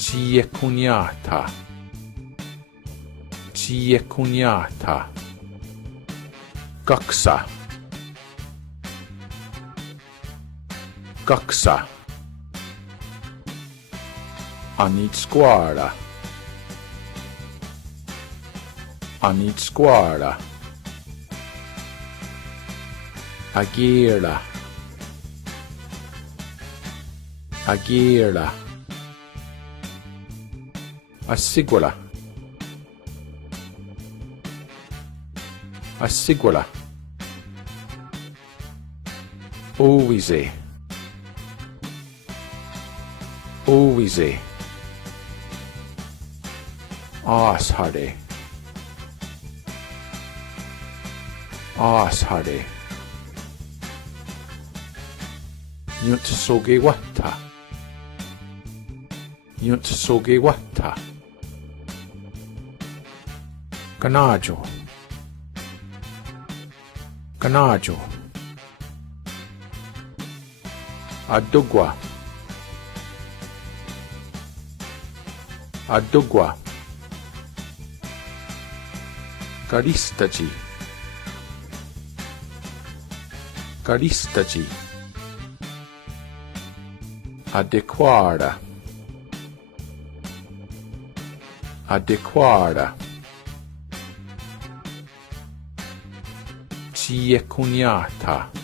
Tsi Yekhonnyatha. Tsi Yekhonnyatha. Kaksa. Kaksa. Anit squara. Anit squara. Agera. Agera. Assiguala. Assiguala. Ovise. Ovise. Ashare. Ashare. Kanyen'keha. Kanyen'keha. Kanajo. Kanajo. Adugwa. Adugwa. Karistaji. Karistaji. Adequara. Adequara. Tsi Yekhonnyatha.